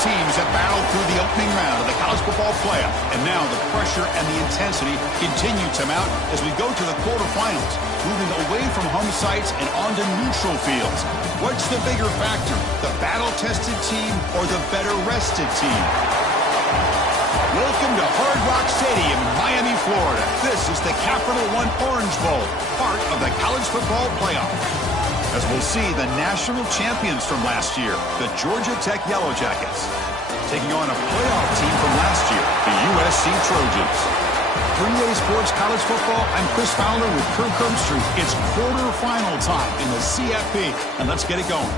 teams have battled through the opening round of the college football playoff, and now the pressure and the intensity continue to mount as we go to the quarterfinals, moving away from home sites and onto neutral fields. What's the bigger factor, the battle-tested team or the better-rested team? Welcome to Hard Rock Stadium in Miami, Florida. This is the Capital One Orange Bowl, part of the college football playoff. As we'll see the national champions from last year, the Georgia Tech Yellow Jackets, taking on a playoff team from last year, the USC Trojans. 3A Sports College Football, I'm Chris Fowler with Kirk Herbstreit. It's quarterfinal time in the CFP, and let's get it going.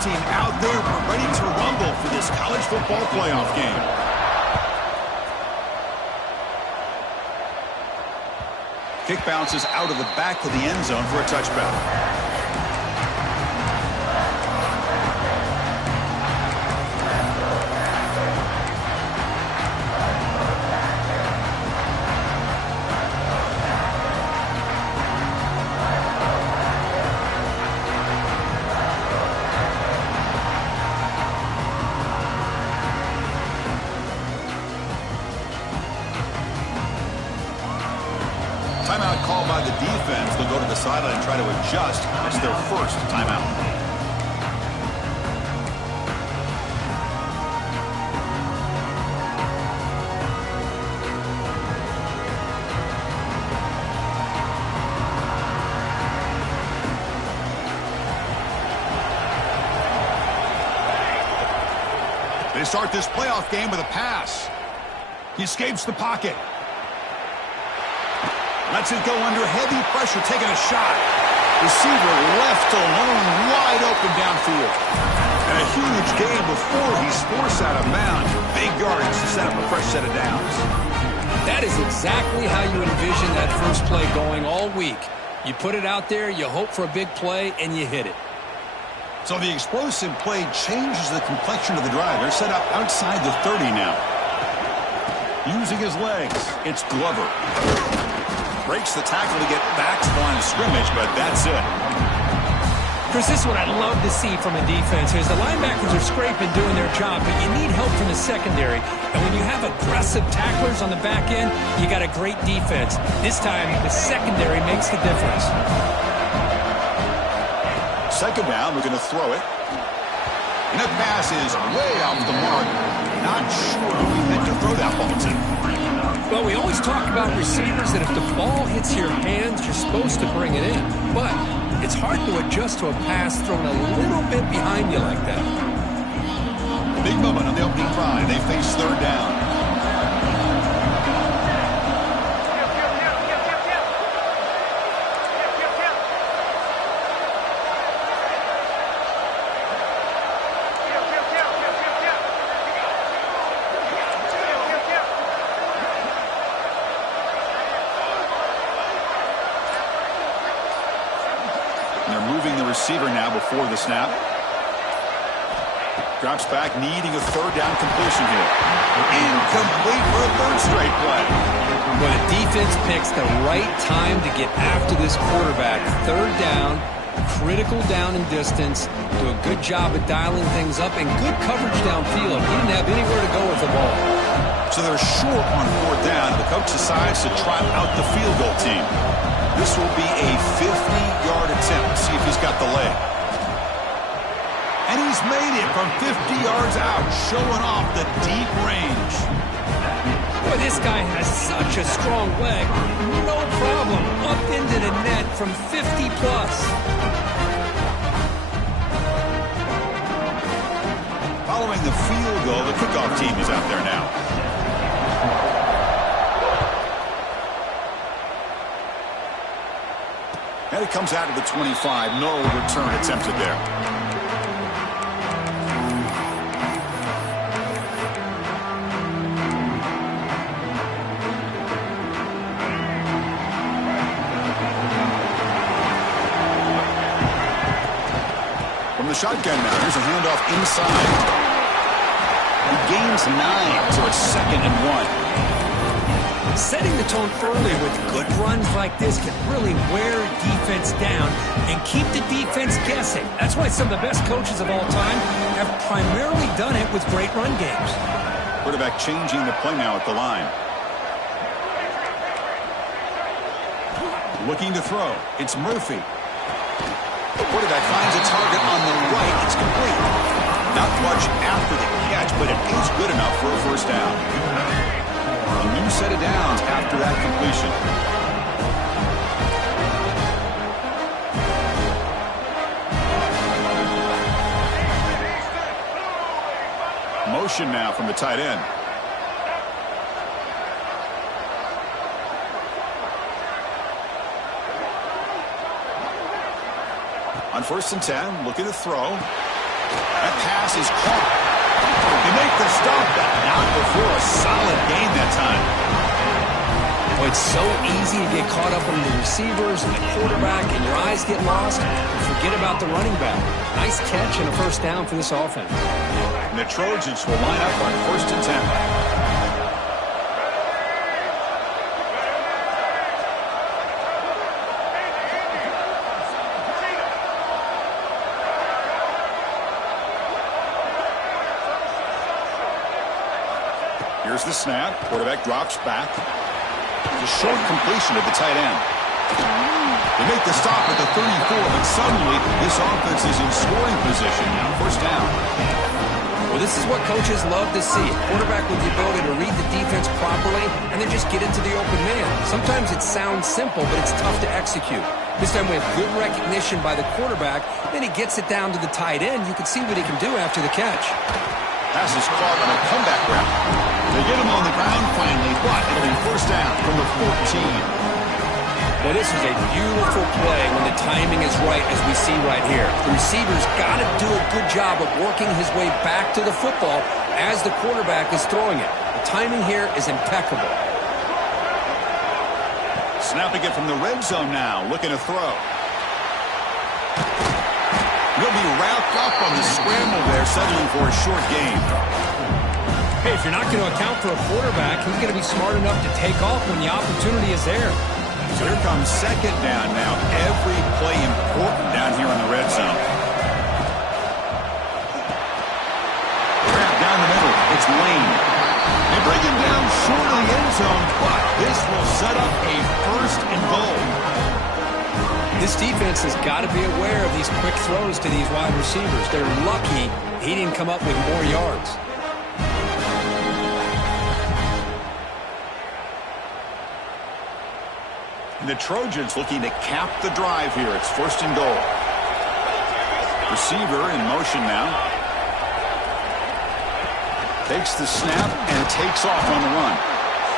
Team out there, we're ready to rumble for this college football playoff game. Kick bounces out of the back of the end zone for a touchback. Timeout called by the defense. They'll go to the sideline and try to adjust. It's their first timeout. They start this playoff game with a pass. He escapes the pocket. Lets it go under heavy pressure, taking a shot. Receiver left alone, wide open downfield. And a huge gain before he's forced out of bounds. Big yards to set up a fresh set of downs. That is exactly how you envision that first play going all week. You put it out there, you hope for a big play, and you hit it. So the explosive play changes the complexion of the drive. They're set up outside the 30 now. Using his legs, it's Glover. Breaks the tackle to get back to the line of scrimmage, but that's it. Chris, this is what I love to see from a defense. Is the linebackers are scraping, doing their job, but you need help from the secondary. And when you have aggressive tacklers on the back end, you got a great defense. This time, the secondary makes the difference. Second down, we're going to throw it. And the pass is way off the mark. Not sure who he meant to throw that ball to. Well, we always talk about receivers that if the ball hits your hands, you're supposed to bring it in. But it's hard to adjust to a pass thrown a little bit behind you like that. Big moment on the opening drive. They face third down. They're moving the receiver now before the snap. Drops back, needing a third down completion here. Incomplete for a third straight play. But the defense picks the right time to get after this quarterback. Third down, critical down and distance. Do a good job of dialing things up and good coverage downfield. He didn't have anywhere to go with the ball. So they're short on fourth down. The coach decides to trot out the field goal team. This will be a 50-yard attempt. See if he's got the leg. And he's made it from 50 yards out, showing off the deep range. Boy, this guy has such a strong leg. No problem. Up into the net from 50 plus. Following the field goal, the kickoff team is out there now. And it comes out of the 25. No return attempted there. shotgun now. Here's a handoff inside. He gains 9, so it's 2nd and 1. Setting the tone early with good runs like this can really wear defense down and keep the defense guessing. That's why some of the best coaches of all time have primarily done it with great run games. Quarterback changing the play now at the line. Looking to throw. It's Murphy. The quarterback finds a target on the right. It's complete. Not much after the catch, but it is good enough for a first down. A new set of downs after that completion. Motion now from the tight end. On 1st and 10, looking to throw. That pass is caught. They make the stop, but not before a solid gain that time. Oh, it's so easy to get caught up on the receivers and the quarterback, and your eyes get lost. And forget about the running back. Nice catch and a first down for this offense. And the Trojans will line up on 1st and 10. Here's the snap. Quarterback drops back. It's a short completion to the tight end. They make the stop at the 34, but suddenly this offense is in scoring position now. First down. Well, this is what coaches love to see. A quarterback with the ability to read the defense properly and then just get into the open man. Sometimes it sounds simple, but it's tough to execute. This time we have good recognition by the quarterback. Then he gets it down to the tight end. You can see what he can do after the catch. Pass is caught on a comeback route. They get him on the ground finally, but it'll be first down from the 14. Well, this is a beautiful play when the timing is right, as we see right here. The receiver's got to do a good job of working his way back to the football as the quarterback is throwing it. The timing here is impeccable. Snapping it from the red zone now, looking to throw. He'll be wrapped up on the scramble there, settling for a short gain. Hey, if you're not going to account for a quarterback, he's going to be smart enough to take off when the opportunity is there. So here comes 2nd down now. Every play important down here in the red zone. Grab down the middle. It's Lane. They bring him down short of the end zone, but this will set up a 1st and goal. This defense has got to be aware of these quick throws to these wide receivers. They're lucky he didn't come up with more yards. The Trojans looking to cap the drive here. It's 1st and goal. Receiver in motion now. Takes the snap and takes off on the run.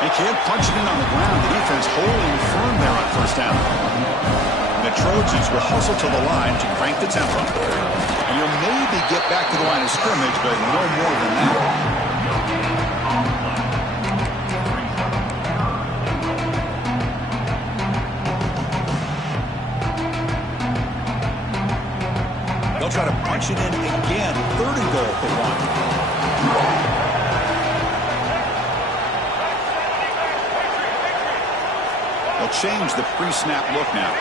They can't punch it in on the ground. The defense holding firm there on 1st down. The Trojans will hustle to the line to crank the tempo. And you'll maybe get back to the line of scrimmage, but no more than that. They'll try to punch it in again. 3rd and goal for 1. They'll change the pre-snap look now.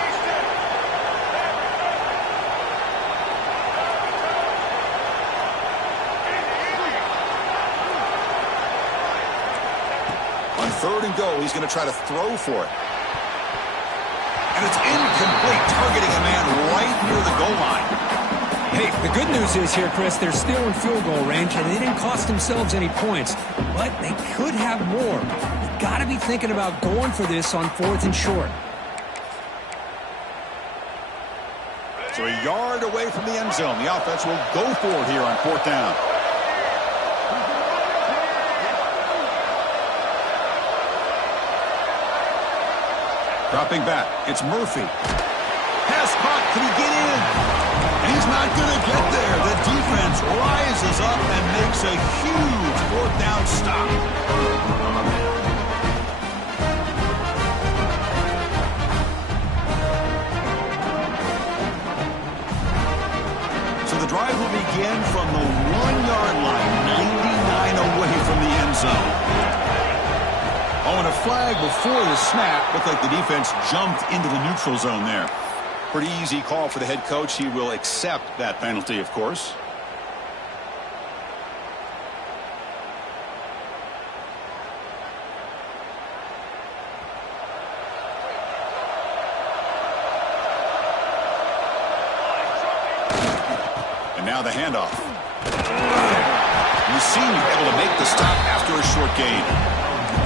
On 3rd and goal, he's going to try to throw for it. And it's incomplete, targeting a man right near the goal line. Hey, the good news is here, Chris, they're still in field goal range, and they didn't cost themselves any points, but they could have more. You got to be thinking about going for this on 4th and short. So a yard away from the end zone. The offense will go for it here on 4th down. Dropping back, it's Murphy. Pass caught, can he get in? He's not going to get there. The defense rises up and makes a huge 4th down stop. So the drive flag before the snap. Looked like the defense jumped into the neutral zone there. Pretty easy call for the head coach. He will accept that penalty, of course. And now the handoff. The senior able to make the stop after a short gain.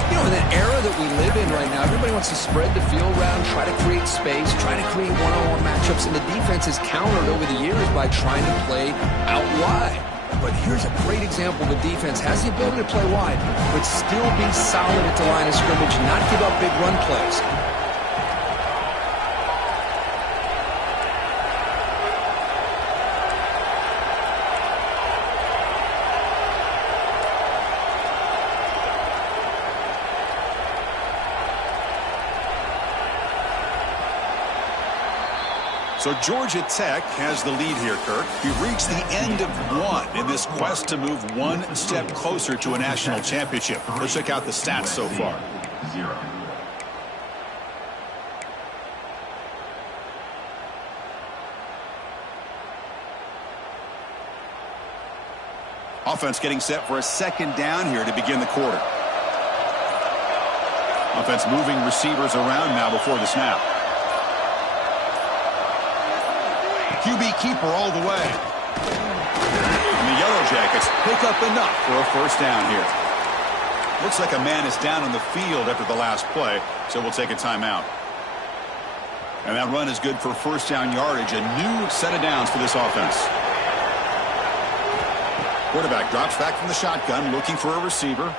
You know, in an era that we live in right now, everybody wants to spread the field around, try to create space, try to create one-on-one matchups, and the defense has countered over the years by trying to play out wide. But here's a great example of a defense has the ability to play wide, but still be solid at the line of scrimmage, not give up big run plays. So Georgia Tech has the lead here, Kirk. We've reached the end of one in this quest to move one step closer to a national championship. Let's check out the stats so far. 0. Offense getting set for a second down here to begin the quarter. Offense moving receivers around now before the snap. QB keeper all the way. And the Yellow Jackets pick up enough for a first down here. Looks like a man is down on the field after the last play, so we'll take a timeout. And that run is good for first down yardage, a new set of downs for this offense. Quarterback drops back from the shotgun, looking for a receiver.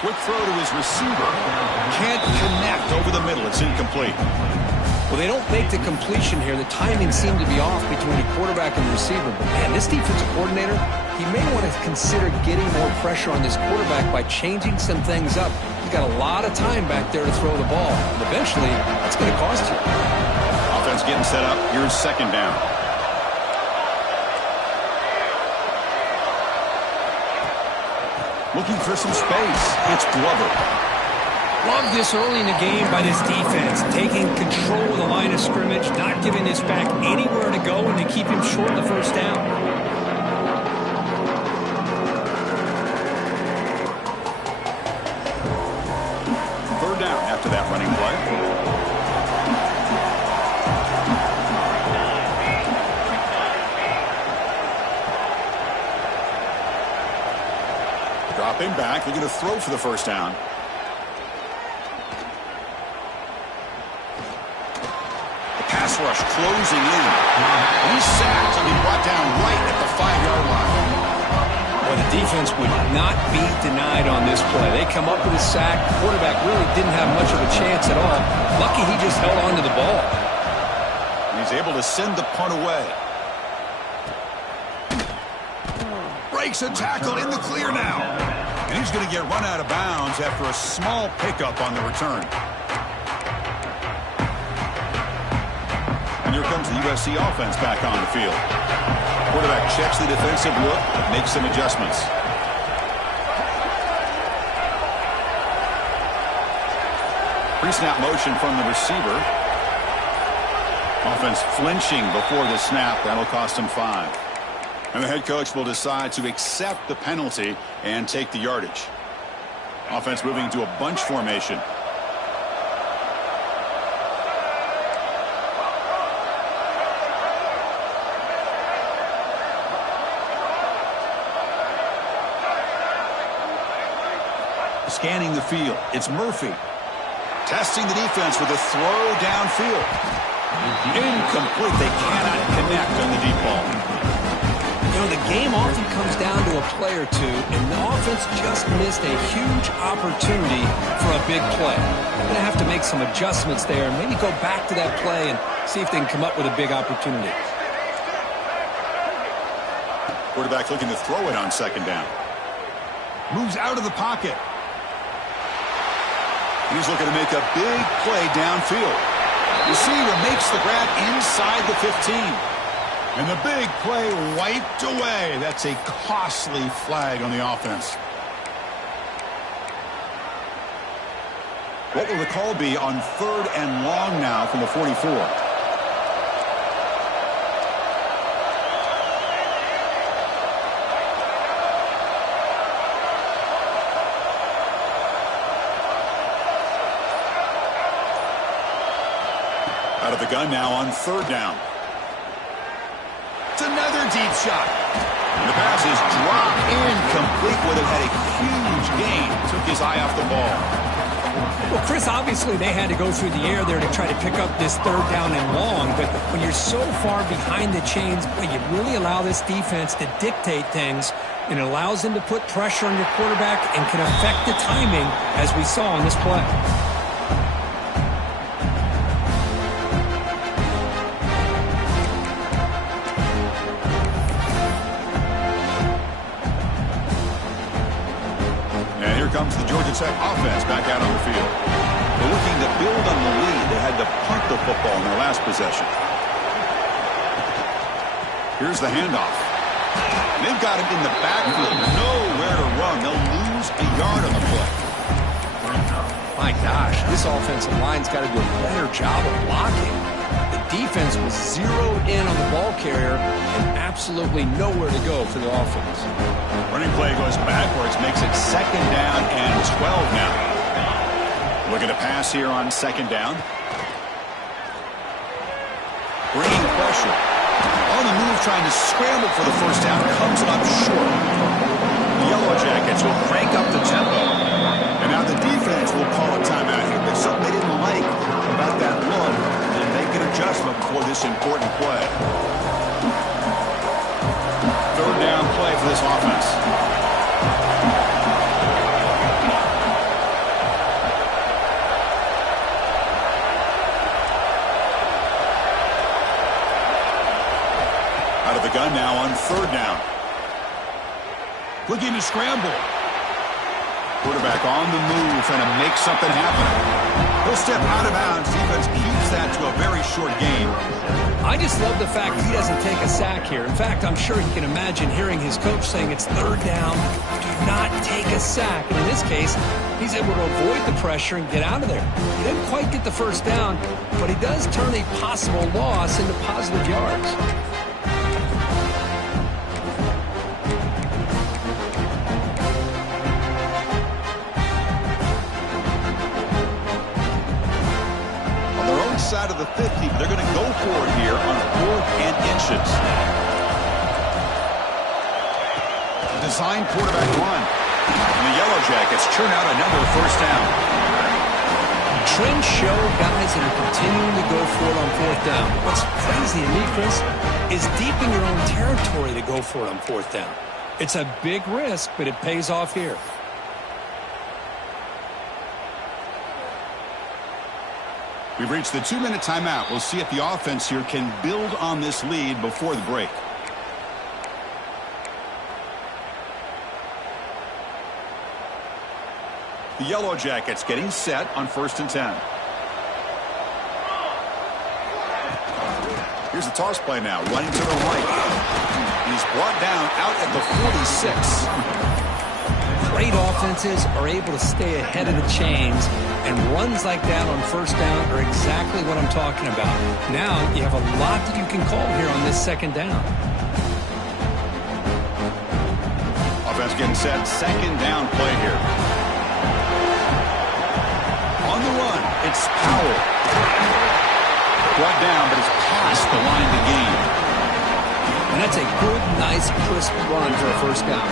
Quick throw to his receiver. Can't connect over the middle. It's incomplete. Well, they don't make the completion here. The timing seemed to be off between the quarterback and the receiver. But, man, this defensive coordinator, he may want to consider getting more pressure on this quarterback by changing some things up. He's got a lot of time back there to throw the ball. And eventually, that's going to cost you. Offense getting set up. Here's second down. Looking for some space. It's Glover. Love this early in the game by this defense, taking control of the line of scrimmage, not giving this back anywhere to go, and to keep him short of the first down. Third down after that running play. Dropping back, they're going to throw for the first down. Pass rush closing in. He's sacked and he brought down right at the 5-yard line. Well, the defense would not be denied on this play. They come up with a sack. The quarterback really didn't have much of a chance at all. Lucky he just held on to the ball. He's able to send the punt away. Breaks a tackle in the clear now. And he's going to get run out of bounds after a small pickup on the return. And here comes the USC offense back on the field. Quarterback checks the defensive look, makes some adjustments. Pre-snap motion from the receiver. Offense flinching before the snap. That'll cost him 5. And the head coach will decide to accept the penalty and take the yardage. Offense moving to a bunch formation. Scanning the field. It's Murphy. Testing the defense with a throw downfield. Incomplete. They cannot connect on the deep ball. You know, the game often comes down to a play or two, and the offense just missed a huge opportunity for a big play. They're going to have to make some adjustments there and maybe go back to that play and see if they can come up with a big opportunity. Quarterback looking to throw it on second down. Moves out of the pocket. He's looking to make a big play downfield. Receiver makes the grab inside the 15. And the big play wiped away. That's a costly flag on the offense. What will the call be on 3rd and long now from the 44? Out of the gun now on 3rd down. It's another deep shot. The pass is dropped incomplete. Would have had a huge gain. Took his eye off the ball. Well, Chris, obviously they had to go through the air there to try to pick up this 3rd down and long. But when you're so far behind the chains, boy, you really allow this defense to dictate things. And it allows them to put pressure on your quarterback and can affect the timing, as we saw on this play. Comes the Georgia Tech offense back out on the field. They're looking to build on the lead. They had to punt the football in their last possession. Here's the handoff. They've got him in the backfield. Nowhere to run. They'll lose a yard on the play. My gosh, this offensive line's got to do a better job of blocking. The defense was zeroed in on the ball carrier and absolutely nowhere to go for the offense. Running play goes backwards, makes it 2nd down and 12 now. Looking to pass here on 2nd down. Bringing pressure. On the move, trying to scramble for the 1st down. Comes up short. The Yellow Jackets will crank up the tempo. And now the defense will call a timeout here. There's something they didn't like about that look. And make an adjustment for this important play. 3rd down play for this offense. Out of the gun now on 3rd down. Looking to scramble. Quarterback on the move, trying to make something happen. He'll step out of bounds. Defense keeps that to a very short game. I just love the fact he doesn't take a sack here. In fact, I'm sure he can imagine hearing his coach saying it's 3rd down. Do not take a sack. And in this case, he's able to avoid the pressure and get out of there. He didn't quite get the 1st down, but he does turn a possible loss into positive yards. Side of the 50, they're going to go for it here on 4th and inches. Design quarterback run. And the Yellow Jackets churn out another 1st down. Trends show guys that are continuing to go for it on 4th down. What's crazy to me, Chris, is deep in your own territory to go for it on 4th down. It's a big risk, but it pays off here. We've reached the 2-minute timeout. We'll see if the offense here can build on this lead before the break. The Yellow Jackets getting set on 1st and 10. Here's the toss play now, running to the right. He's brought down out at the 46. Great offenses are able to stay ahead of the chains, and runs like that on 1st down are exactly what I'm talking about. Now you have a lot that you can call here on this 2nd down. Offense getting set, 2nd down play here. On the run, it's Powell. Brought down, but it's past the line to gain. And that's a good, nice, crisp run for a 1st down.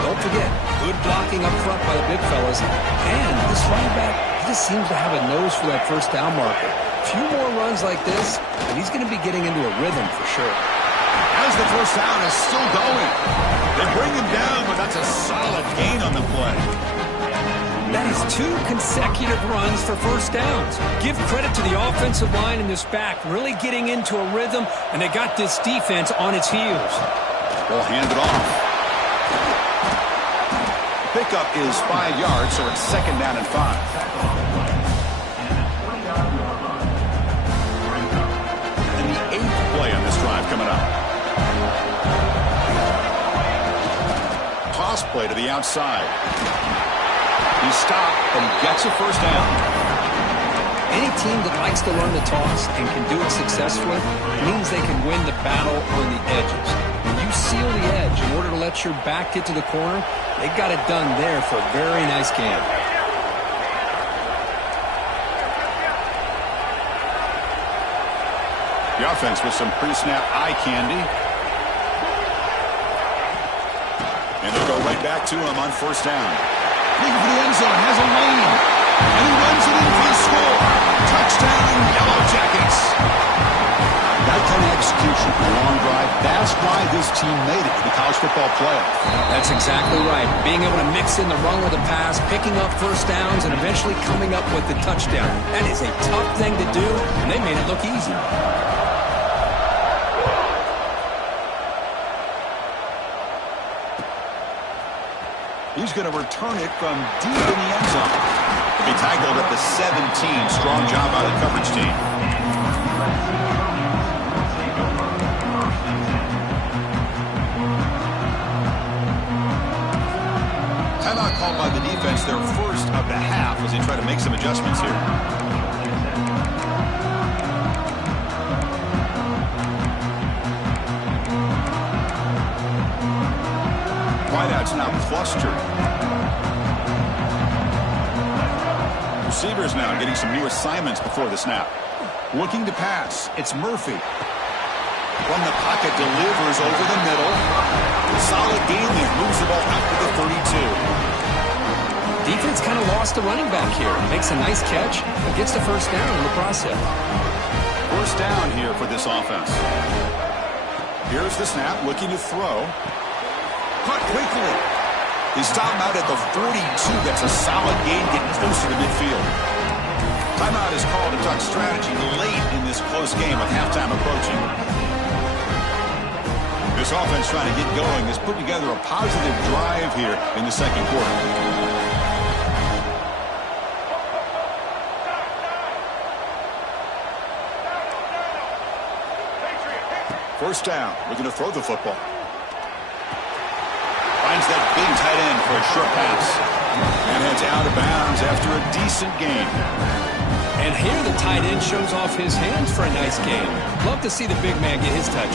Don't forget, good blocking up front by the big fellas. And this running back, he just seems to have a nose for that 1st down marker. A few more runs like this, and he's going to be getting into a rhythm for sure. As the 1st down is still going. They bring him down, but that's a solid gain on the play. That is 2 consecutive runs for 1st downs. Give credit to the offensive line and this back, really getting into a rhythm, and they got this defense on its heels. They'll hand it off. Pickup is 5 yards, so it's 2nd down and 5. And the 8th play on this drive coming up. Toss play to the outside. He stopped, but he gets a 1st down. Any team that likes to run the toss and can do it successfully means they can win the battle on the edges. When you seal the edge in order to let your back get to the corner, they got it done there for a very nice game. The offense with some pre-snap eye candy. And they'll go right back to him on first down. Looking for the end zone, has a lane. And he runs it in for the score. Touchdown, Yellow Jackets. That kind of execution, a long drive, that's why this team made it to the college football playoff. That's exactly right. Being able to mix in the run with the pass, picking up first downs, and eventually coming up with the touchdown. That is a tough thing to do, and they made it look easy. He's going to return it from deep in the end zone. He tackled at the 17. Strong job by the coverage team. Timeout called by the defense, their first of the half, as they try to make some adjustments here. Wideouts now clustered. Receivers now getting some new assignments before the snap. Looking to pass. It's Murphy. From the pocket, delivers over the middle. Solid gain there. Moves the ball out to the 32. Defense kind of lost the running back here. Makes a nice catch, but gets the first down in the process. First down here for this offense. Here's the snap. Looking to throw. Cut quickly. They stop him out at the 42. That's a solid gain, getting closer to midfield. Timeout is called to talk strategy late in this close game with halftime approaching. This offense trying to get going has put together a positive drive here in the second quarter. First down. Looking to throw the football. Finds that big tight end for a short pass. And heads out of bounds after a decent gain. And here the tight end shows off his hands for a nice game. Love to see the big man get his touches.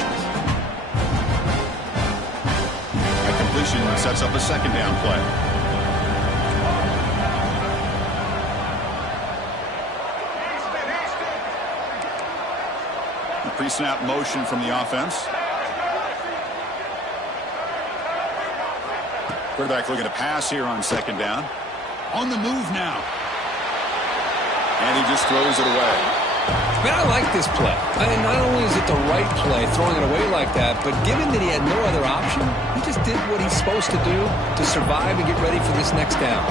That completion sets up a second down play. The pre-snap motion from the offense. Quarterback looking to pass here on second down. On the move now. And he just throws it away. Man, I like this play. Not only is it the right play, throwing it away like that, but given that he had no other option, he just did what he's supposed to do to survive and get ready for this next down.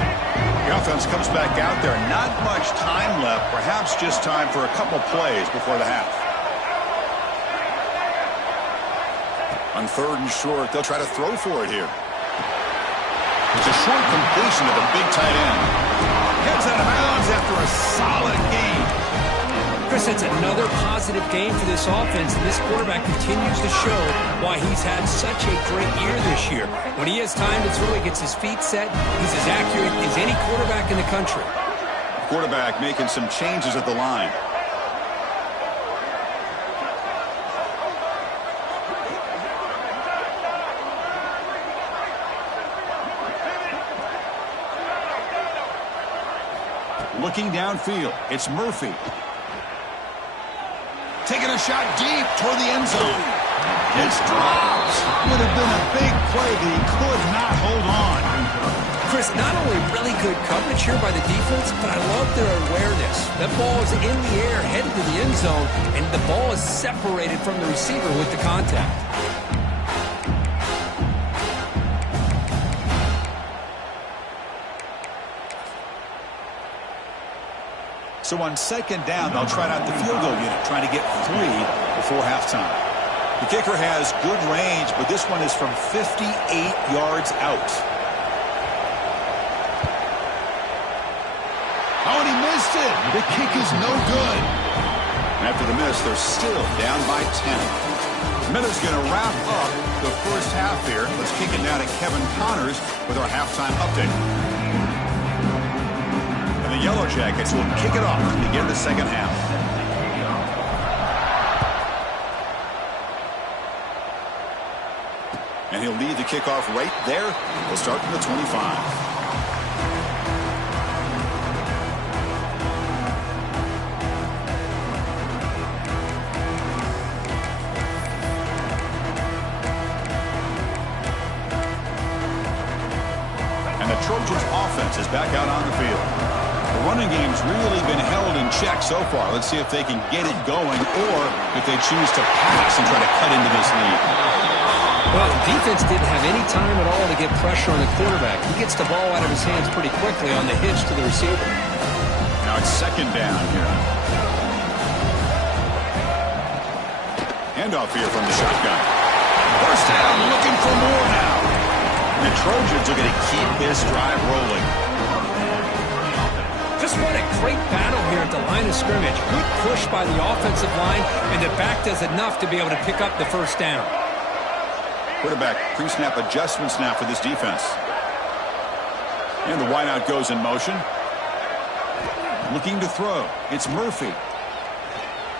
The offense comes back out there. Not much time left. Perhaps just time for a couple plays before the half. On third and short, they'll try to throw for it here. It's a short completion of the big tight end. Heads out of bounds after a solid game. Chris, that's another positive game for this offense, and this quarterback continues to show why he's had such a great year this year. When he has time to throw, he gets his feet set. He's as accurate as any quarterback in the country. Quarterback making some changes at the line. Looking downfield, it's Murphy. Taking a shot deep toward the end zone. It's dropped. Would have been a big play, but he could not hold on. Chris, not only really good coverage here by the defense, but I love their awareness. That ball is in the air, headed to the end zone, and the ball is separated from the receiver with the contact. So on second down, they'll try out the field goal unit, trying to get 3 before halftime. The kicker has good range, but this one is from 58 yards out. Oh, and he missed it. The kick is no good. And after the miss, they're still down by 10. Miller's going to wrap up the first half here. Let's kick it down to Kevin Connors with our halftime update. The Yellow Jackets will kick it off to begin the second half. And he'll lead the kickoff right there. We'll start from the 25. Trojans offense is back out on the field. The running game's really been held in check so far. Let's see if they can get it going or if they choose to pass and try to cut into this lead. Well, the defense didn't have any time at all to get pressure on the quarterback. He gets the ball out of his hands pretty quickly on the hitch to the receiver. Now it's second down here. Handoff here from the shotgun. First down, looking for more now. The Trojans are going to keep this drive rolling. Just what a great battle here at the line of scrimmage. Good push by the offensive line, and the back does enough to be able to pick up the first down. Quarterback pre-snap adjustments now for this defense. And the wideout goes in motion. Looking to throw. It's Murphy.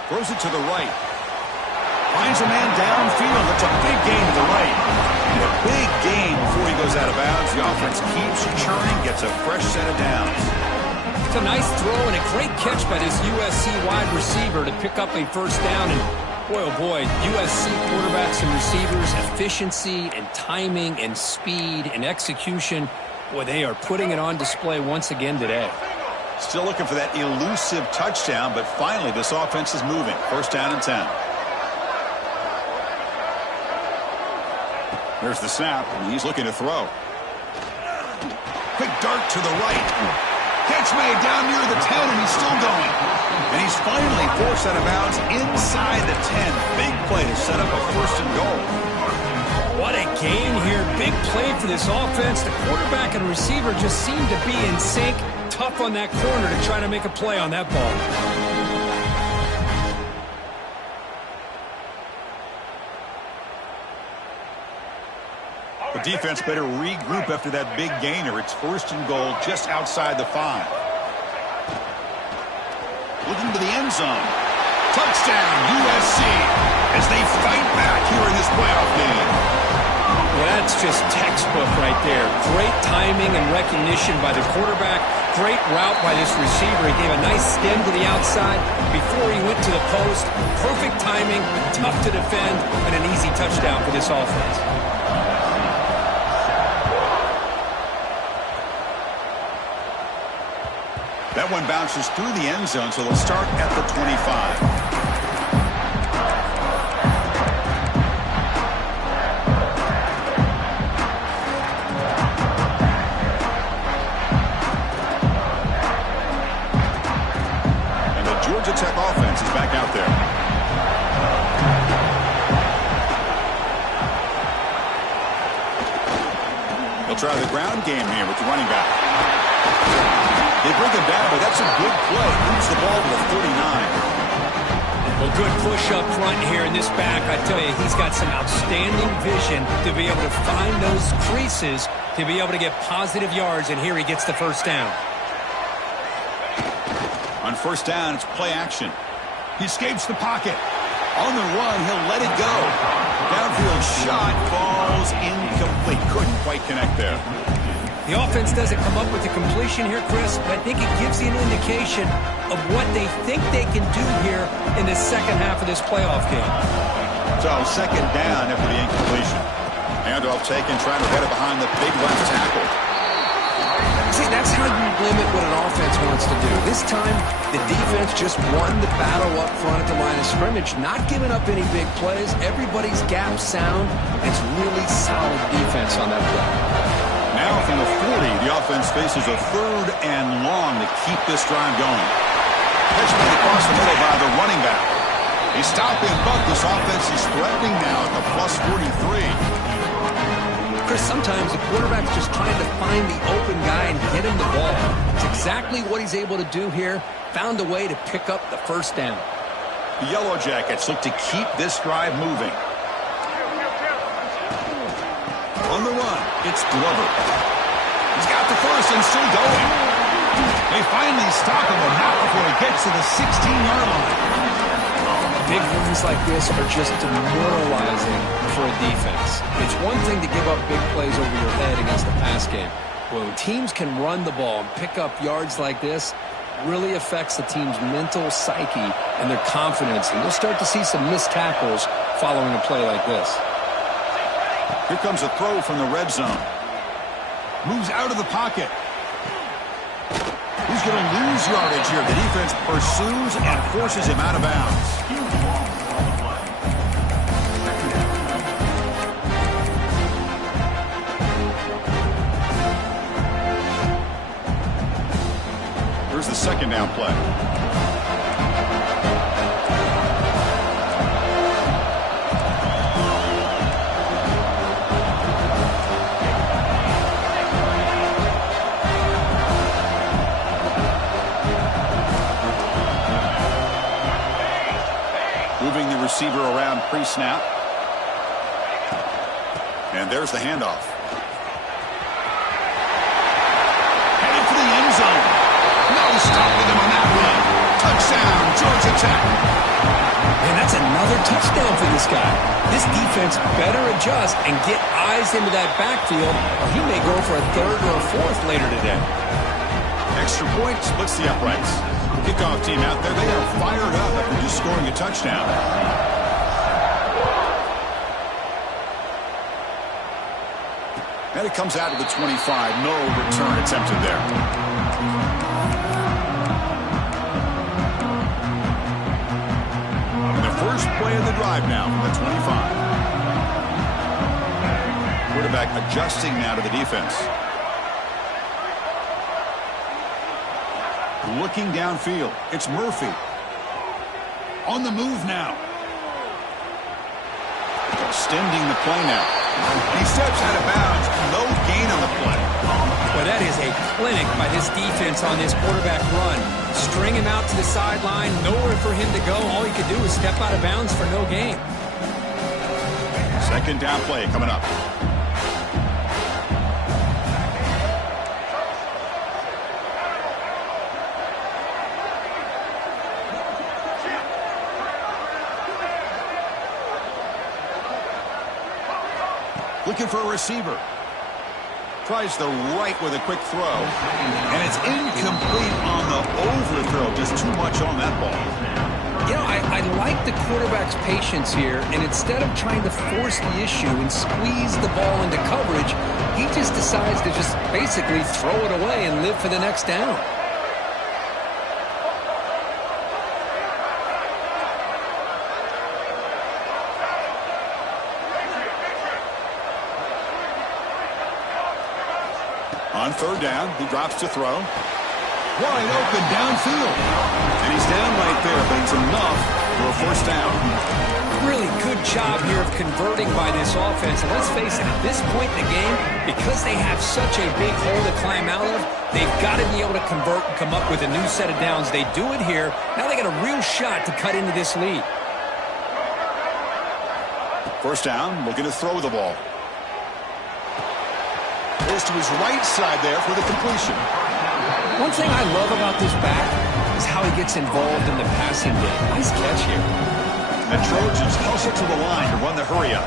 Throws it to the right. Finds a man downfield. It's a big gain to the right. And a big gain before he goes out of bounds. The offense keeps churning, gets a fresh set of downs. It's a nice throw and a great catch by this USC wide receiver to pick up a first down. And boy, oh boy, USC quarterbacks and receivers, efficiency and timing and speed and execution. Boy, they are putting it on display once again today. Still looking for that elusive touchdown, but finally this offense is moving. First down and 10. There's the snap, and he's looking to throw. Quick dart to the right. Catch made down near the 10, and he's still going. And he's finally forced out of bounds inside the 10. Big play to set up a first and goal. What a gain here. Big play for this offense. The quarterback and receiver just seem to be in sync. Tough on that corner to try to make a play on that ball. The defense better regroup after that big gainer. It's first and goal just outside the 5. Looking to the end zone. Touchdown, USC, as they fight back here in this playoff game. Well, that's just textbook right there. Great timing and recognition by the quarterback. Great route by this receiver. He gave a nice stem to the outside before he went to the post. Perfect timing, tough to defend, and an easy touchdown for this offense. That one bounces through the end zone, so they'll start at the 25. And the Georgia Tech offense is back out there. They'll try the ground game here with the running back. They bring him down, but that's a good play. Moves the ball to the 49. Well, good push up front here in this back. I tell you, he's got some outstanding vision to be able to find those creases, to be able to get positive yards, and here he gets the first down. On first down, it's play action. He escapes the pocket. On the run, he'll let it go. Downfield shot falls incomplete. Couldn't quite connect there. The offense doesn't come up with the completion here, Chris, but I think it gives you an indication of what they think they can do here in the second half of this playoff game. So second down after the incompletion. Handoff taken, trying to get it behind the big left tackle. See, that's how you limit what an offense wants to do. This time, the defense just won the battle up front at the line of scrimmage, not giving up any big plays. Everybody's gap sound. It's really solid defense on that play. Now from the 40, the offense faces a third and long to keep this drive going. Pitch played across the middle by the running back. They stop him, but this offense is threatening now at the plus 43. Chris, sometimes the quarterback's just trying to find the open guy and get him the ball. It's exactly what he's able to do here. Found a way to pick up the first down. The Yellow Jackets look to keep this drive moving. On the run, it's Glover. He's got the first and still going. They finally stop him, but not before he gets to the 16-yard line. Big runs like this are just demoralizing for a defense. It's one thing to give up big plays over your head against the pass game. When teams can run the ball and pick up yards like this, really affects the team's mental psyche and their confidence. And you'll start to see some missed tackles following a play like this. Here comes a throw from the red zone. Moves out of the pocket. He's going to lose yardage here. The defense pursues and forces him out of bounds. Here's the second down play. Moving the receiver around pre-snap. And there's the handoff. Headed for the end zone. No stopping him on that run. Touchdown, Georgia Tech. Man, that's another touchdown for this guy. This defense better adjust and get eyes into that backfield, or he may go for a third or a fourth later today. Extra point splits the uprights. Kickoff team out there, they are fired up after just scoring a touchdown. And it comes out to the 25. No return attempted there. And the first play of the drive now from the 25. Quarterback adjusting now to the defense. Looking downfield. It's Murphy. On the move now. Extending the play now. He steps out of bounds. No gain on the play. Well, that is a clinic by this defense on this quarterback run. String him out to the sideline. Nowhere for him to go. All he could do is step out of bounds for no gain. Second down play coming up. Looking for a receiver. Tries the right with a quick throw. And it's incomplete on the overthrow. Just too much on that ball. You know, I like the quarterback's patience here, and instead of trying to force the issue and squeeze the ball into coverage, he just decides to just basically throw it away and live for the next down. On third down, he drops to throw. Wide open downfield. And he's down right there, but it's enough for a first down. Really good job here of converting by this offense. And let's face it, at this point in the game, because they have such a big hole to climb out of, they've got to be able to convert and come up with a new set of downs. They do it here. Now they got a real shot to cut into this lead. First down, looking to throw the ball. Goes to his right side there for the completion. One thing I love about this back is how he gets involved in the passing game. Nice catch here. The Trojans hustle to the line to run the hurry up.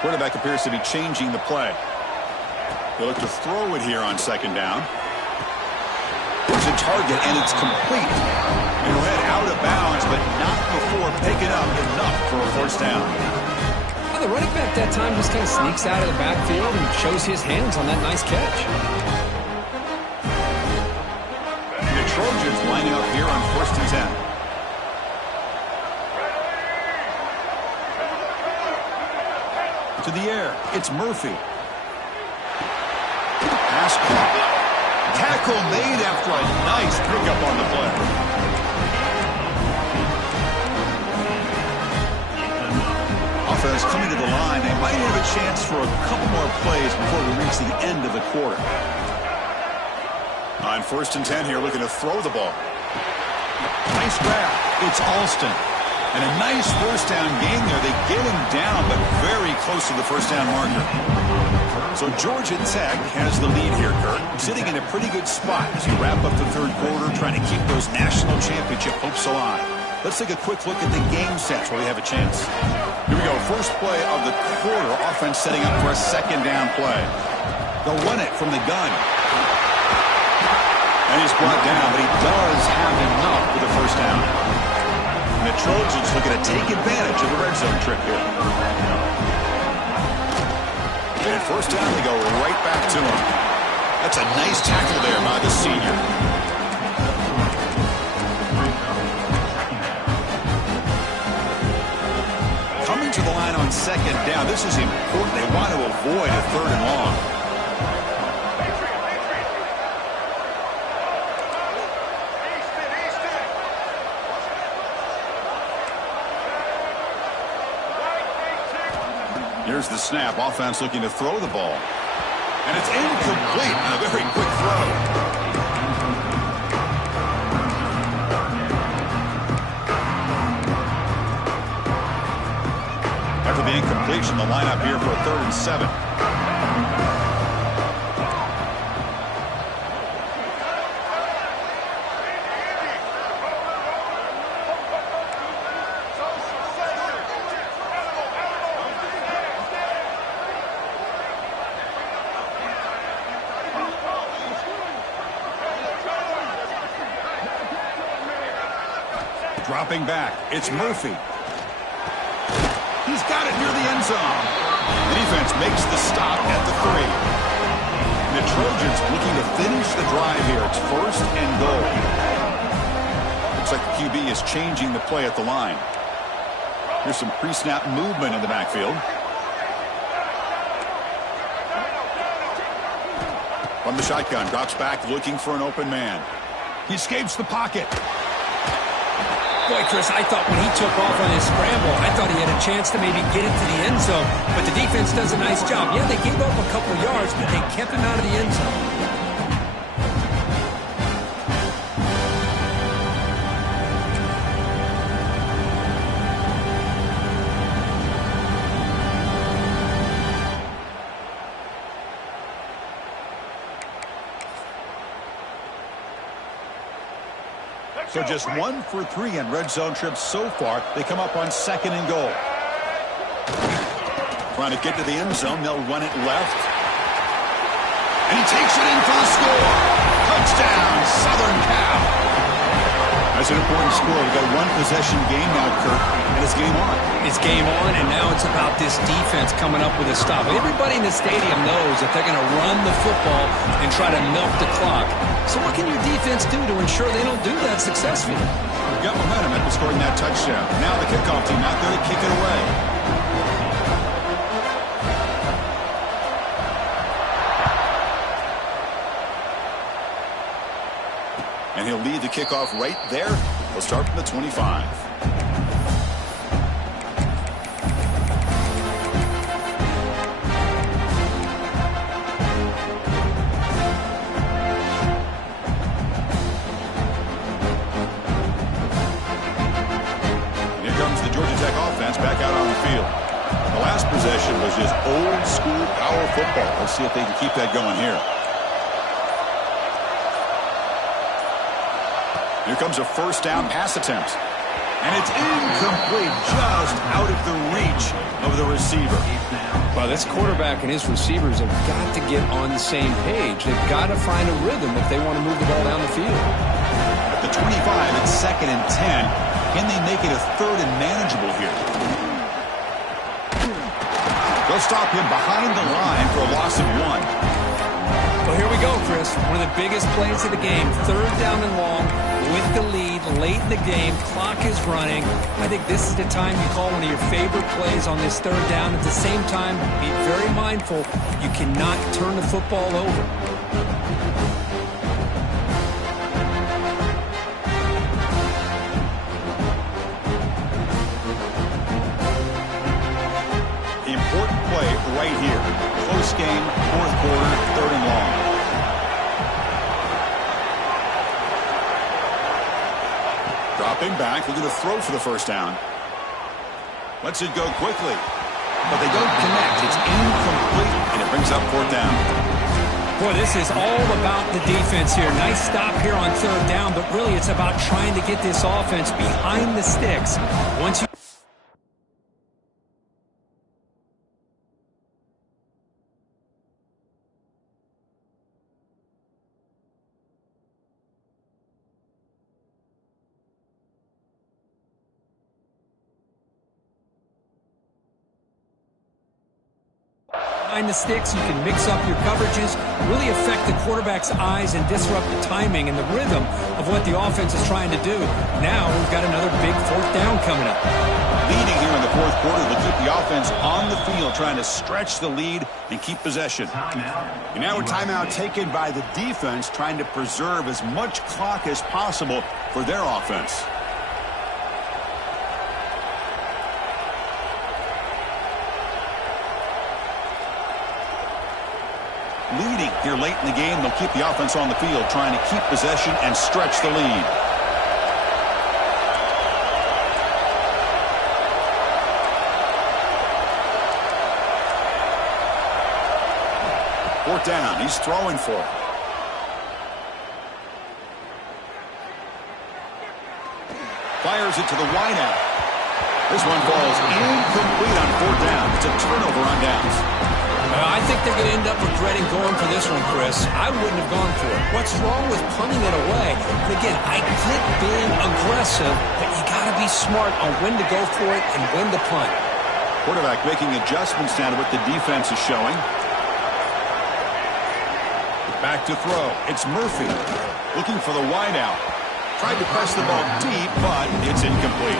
Quarterback appears to be changing the play. They look to throw it here on second down. There's a target, and it's complete. It'll head out of bounds, but not before picking up enough for a first down. The running back that time just kind of sneaks out of the backfield and shows his hands on that nice catch. The Trojans lining up here on first and 10. To the air, it's Murphy. Pass caught. Tackle made after a nice pickup on the play. Offense coming to the line. They might have a chance for a couple more plays before we reach the end of the quarter. On first and 10 here, looking to throw the ball. Nice grab. It's Alston. And a nice first down gain there. They get him down, but very close to the first down marker. So Georgia Tech has the lead here, Kurt, sitting in a pretty good spot as you wrap up the third quarter, trying to keep those national championship hopes alive. Let's take a quick look at the game sets where we have a chance. Here we go. First play of the quarter. Offense setting up for a second down play. They'll run it from the gun. And he's brought down, but he does have enough for the first down. And the Trojans looking to take advantage of the red zone trip here. And first down, they go right back to him. That's a nice tackle there by the senior. Coming to the line on second down. This is important. They want to avoid a third and long. Here's the snap. Offense looking to throw the ball. And it's incomplete. A very quick throw. After the incompletion, the lineup here for a 3rd and 7. Dropping back, it's Murphy. He's got it near the end zone. The defense makes the stop at the 3. And the Trojans looking to finish the drive here. It's 1st and goal. Looks like the QB is changing the play at the line. Here's some pre-snap movement in the backfield. From the shotgun, drops back looking for an open man. He escapes the pocket. Boy, Chris, I thought when he took off on his scramble, I thought he had a chance to maybe get into the end zone. But the defense does a nice job. Yeah, they gave up a couple yards, but they kept him out of the end zone. So just 1 for 3 in red zone trips so far. They come up on 2nd and goal. Trying to get to the end zone. They'll run it left. And he takes it in for the score. Touchdown, Southern Cal. That's an important score. We've got a 1-possession game now, Kurt, and it's game on. It's game on, and now it's about this defense coming up with a stop. Everybody in the stadium knows that they're going to run the football and try to milk the clock. So what can your defense do to ensure they don't do that successfully? We've got momentum after scoring that touchdown. Now the kickoff team out there to kick it away. And he'll lead the kickoff right there. We'll start from the 25. Back out on the field. The last possession was just old school power football. Let's see if they can keep that going here. Here comes a first down pass attempt. And it's incomplete, just out of the reach of the receiver. Well, this quarterback and his receivers have got to get on the same page. They've got to find a rhythm if they want to move the ball down the field. At the 25, it's 2nd and 10. Can they make it a 3rd and manageable here? They'll stop him behind the line for a loss of 1. Well, here we go, Chris. One of the biggest plays of the game. 3rd down and long with the lead late in the game. Clock is running. I think this is the time you call one of your favorite plays on this 3rd down. At the same time, be very mindful. You cannot turn the football over. Right here. Close game, 4th quarter, 3rd and long. Dropping back, looking to throw for the first down. Lets it go quickly. But they don't connect. It's incomplete, and it Brings up 4th down. Boy, this is all about the defense here. Nice stop here on 3rd down, but really it's about trying to get this offense behind the sticks. Once you behind the sticks, you can mix up your coverages, really affect the quarterback's eyes and disrupt the timing and the rhythm of what the offense is trying to do. Now we've got another big 4th down coming up. Leading here in the 4th quarter to keep the offense on the field, trying to stretch the lead and keep possession. And now a timeout taken by the defense, trying to preserve as much clock as possible for their offense. Leading here late in the game, they'll keep the offense on the field, trying to keep possession and stretch the lead. Fourth down, he's throwing for it. Fires it to the wideout. This one falls incomplete on 4th down. It's a turnover on downs. I think they're going to end up regretting going for this one, Chris. I wouldn't have gone for it. What's wrong with punting it away? And again, I get being aggressive, but you got to be smart on when to go for it and when to punt. Quarterback making adjustments now to what the defense is showing. Back to throw. It's Murphy looking for the wideout. Tried to press the ball deep, but it's incomplete.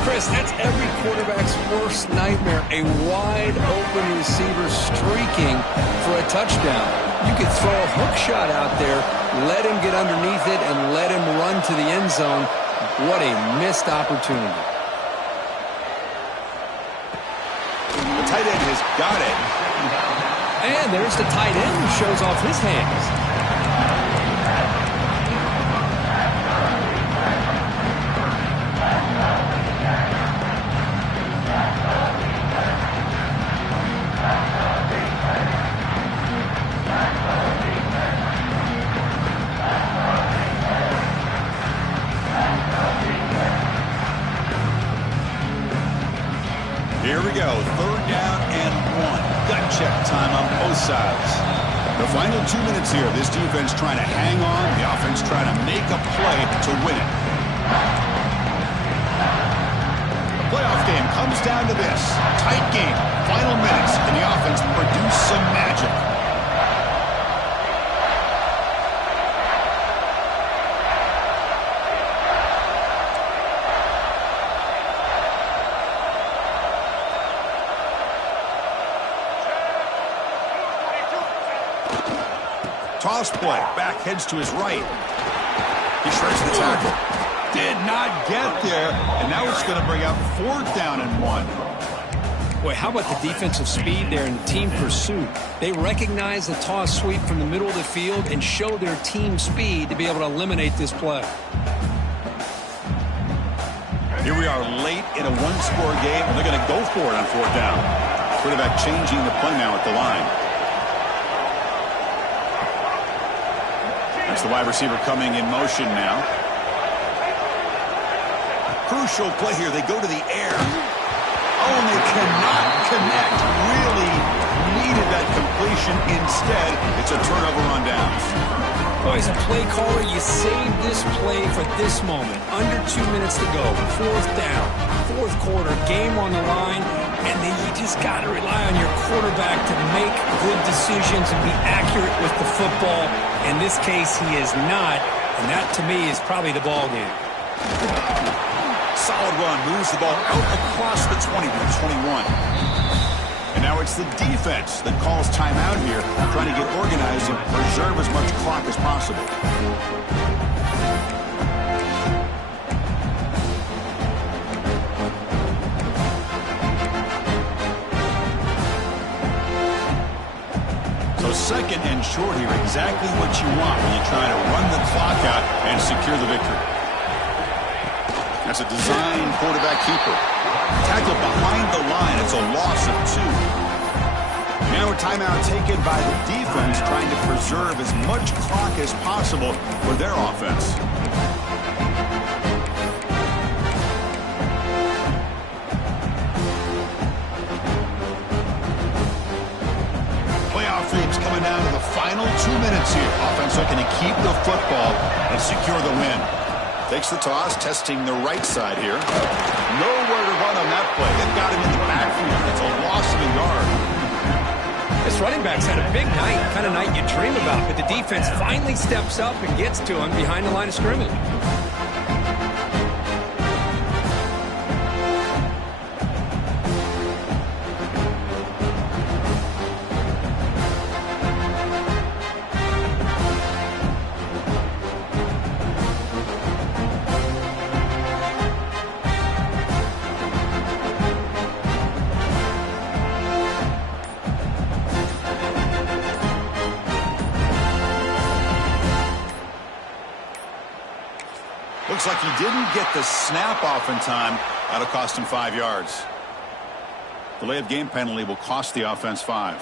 Chris, that's every quarterback's worst nightmare, a wide-open receiver streaking for a touchdown. You could throw a hook shot out there, let him get underneath it, and let him run to the end zone. What a missed opportunity. The tight end has got it. And there's the tight end who shows off his hands. Here we go, 3rd down and 1. Gut check time on both sides. The final 2 minutes here. This defense trying to hang on. The offense trying to make a play to win it. The playoff game comes down to this. Tight game. Final minutes. Can the offense produce some magic? Toss play. Back heads to his right. He shreds the tackle. Did not get there. And now it's going to bring up 4th down and 1. Boy, how about the defensive speed there and the team pursuit? They recognize the toss sweep from the middle of the field and show their team speed to be able to eliminate this play. Here we are late in a one-score game, and they're going to go for it on 4th down. Quarterback changing the play now at the line. That's the wide receiver coming in motion now. Crucial play here. They go to the air. Oh, and they cannot connect. Really needed that completion. Instead, it's a turnover on downs. Boy, as a play caller, you save this play for this moment. Under 2 minutes to go. 4th down. 4th quarter. Game on the line. And then you just got to rely on your quarterback to make good decisions and be accurate with the football. In this case, he is not. And that, to me, is probably the ball game. Solid run. Moves the ball out across the 20 to the 21. And now it's the defense that calls timeout here, trying to get organized and preserve as much clock as possible. So 2nd and short here, exactly what you want when you try to run the clock out and secure the victory. That's a design quarterback keeper. Tackled behind the line. It's a loss of 2. Now a timeout taken by the defense, trying to preserve as much clock as possible for their offense. Playoff hoops coming down to the final 2 minutes here. Offense looking to keep the football and secure the win. Takes the toss, testing the right side here. Nowhere to run on that play. They've got him in the backfield. It's a loss of a yard. This running back's had a big night, kind of night you dream about, but the defense finally steps up and gets to him behind the line of scrimmage. Looks like he didn't get the snap off in time. That'll cost him 5 yards. Delay of game penalty will cost the offense 5.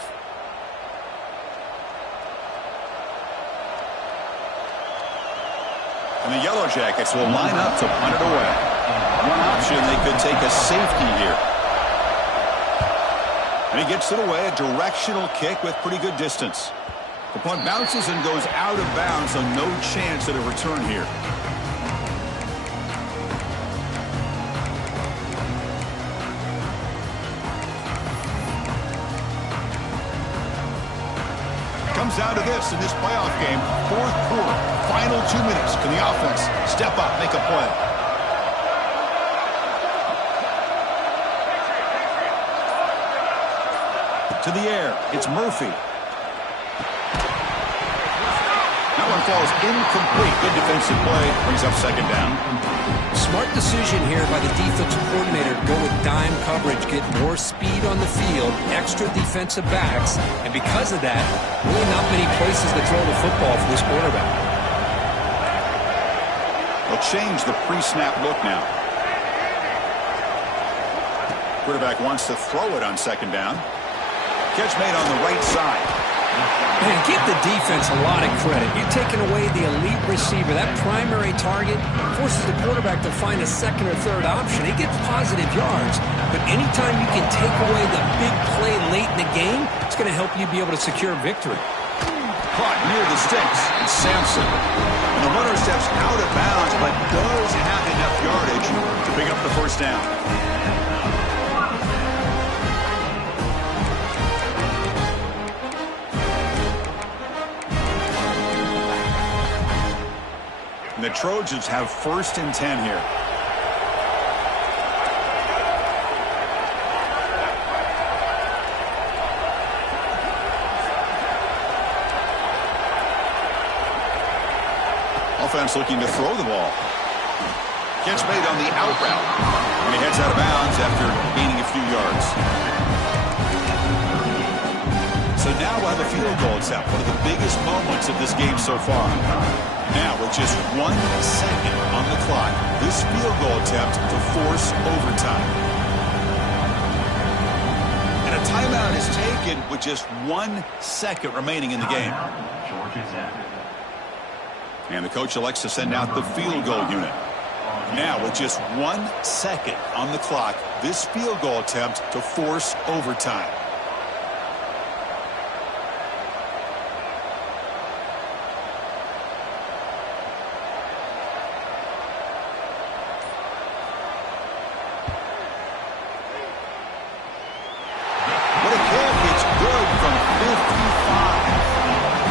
And the Yellow Jackets will line up to punt it away. One option, they could take a safety here. And he gets it away, a directional kick with pretty good distance. The punt bounces and goes out of bounds, so no chance at a return here. Comes down to this in this playoff game. Fourth quarter, final 2 minutes. Can the offense step up, make a play? To the air, it's Murphy. That one falls incomplete. Good defensive play. Brings up second down. Smart decision here by the defensive coordinator. Go with dime coverage, get more speed on the field, extra defensive backs, and because of that, really not many places to throw the football for this quarterback. They'll change the pre-snap look now. Quarterback wants to throw it on second down. Catch made on the right side. Man, give the defense a lot of credit. You're taking away the elite receiver. That primary target forces the quarterback to find a second or third option. He gets positive yards, but anytime you can take away the big play late in the game, it's going to help you be able to secure victory. Caught near the sticks. It's Sampson. And the runner steps out of bounds, but does have enough yardage to pick up the first down. And the Trojans have 1st and 10 here. Offense looking to throw the ball. Catch made on the out route. And he heads out of bounds after gaining a few yards. So now we'll have a field goal attempt. One of the biggest moments of this game so far. Now, with just 1 second on the clock, this field goal attempt to force overtime. And a timeout is taken with just 1 second remaining in the game. And the coach elects to send out the field goal unit. Now, with just 1 second on the clock, this field goal attempt to force overtime.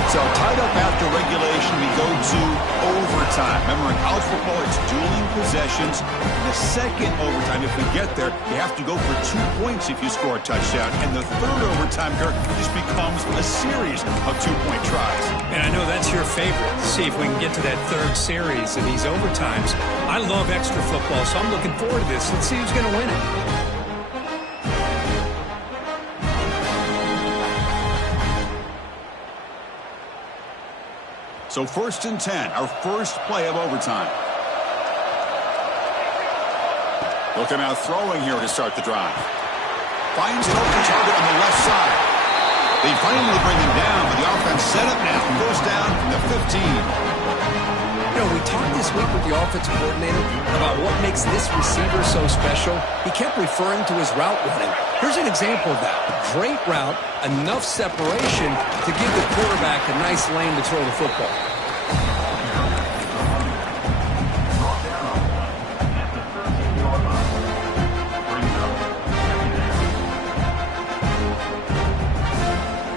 So tied up after regulation, we go to overtime. Remember, in college football, it's dueling possessions. In the second overtime, if we get there, you have to go for 2 points if you score a touchdown. And the third overtime, Kirk, just becomes a series of 2-point tries. And I know that's your favorite. See if we can get to that third series of these overtimes. I love extra football, so I'm looking forward to this. Let's see who's going to win it. So 1st and 10, our first play of overtime. Looking out throwing here to start the drive. Finds an open target on the left side. They finally bring him down, but the offense set up now. First down from the 15. You know, we talked this week with the offensive coordinator about what makes this receiver so special. He kept referring to his route running. Here's an example of that. Great route, enough separation to give the quarterback a nice lane to throw the football.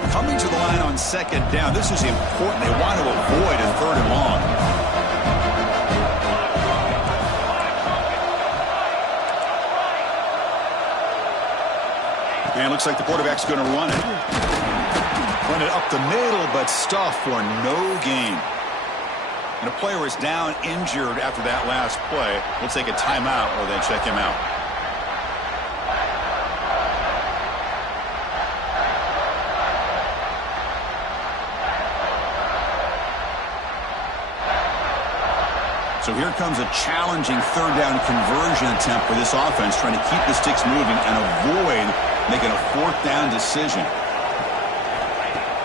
Coming to the line on second down, this is important. They want to avoid a third and long. And it looks like the quarterback's going to run it. Run it up the middle, but stuff for no gain. And a player is down injured after that last play. We'll take a timeout or then check him out. So here comes a challenging third down conversion attempt for this offense, trying to keep the sticks moving and avoid making a fourth down decision.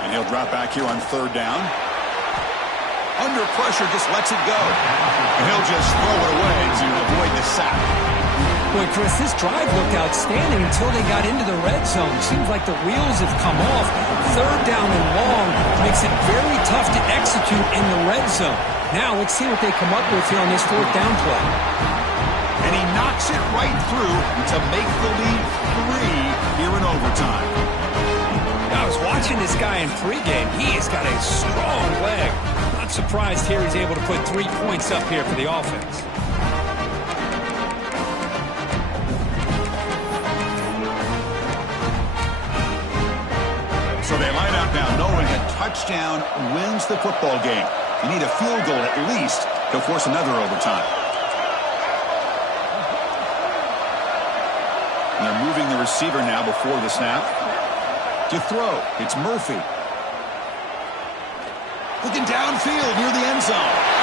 And he'll drop back here on third down. Under pressure, just lets it go. And he'll just throw it away to avoid the sack. Boy, Chris, this drive looked outstanding until they got into the red zone. Seems like the wheels have come off. Third down and long makes it very tough to execute in the red zone. Now let's see what they come up with here on this fourth down play. And he knocks it right through to make the lead 3 here in overtime. I was watching this guy in pregame. He has got a strong leg. Not surprised here he's able to put 3 points up here for the offense. So they line up now knowing a touchdown wins the football game. You need a field goal at least to force another overtime. And they're moving the receiver now before the snap. To throw, it's Murphy. Looking downfield near the end zone.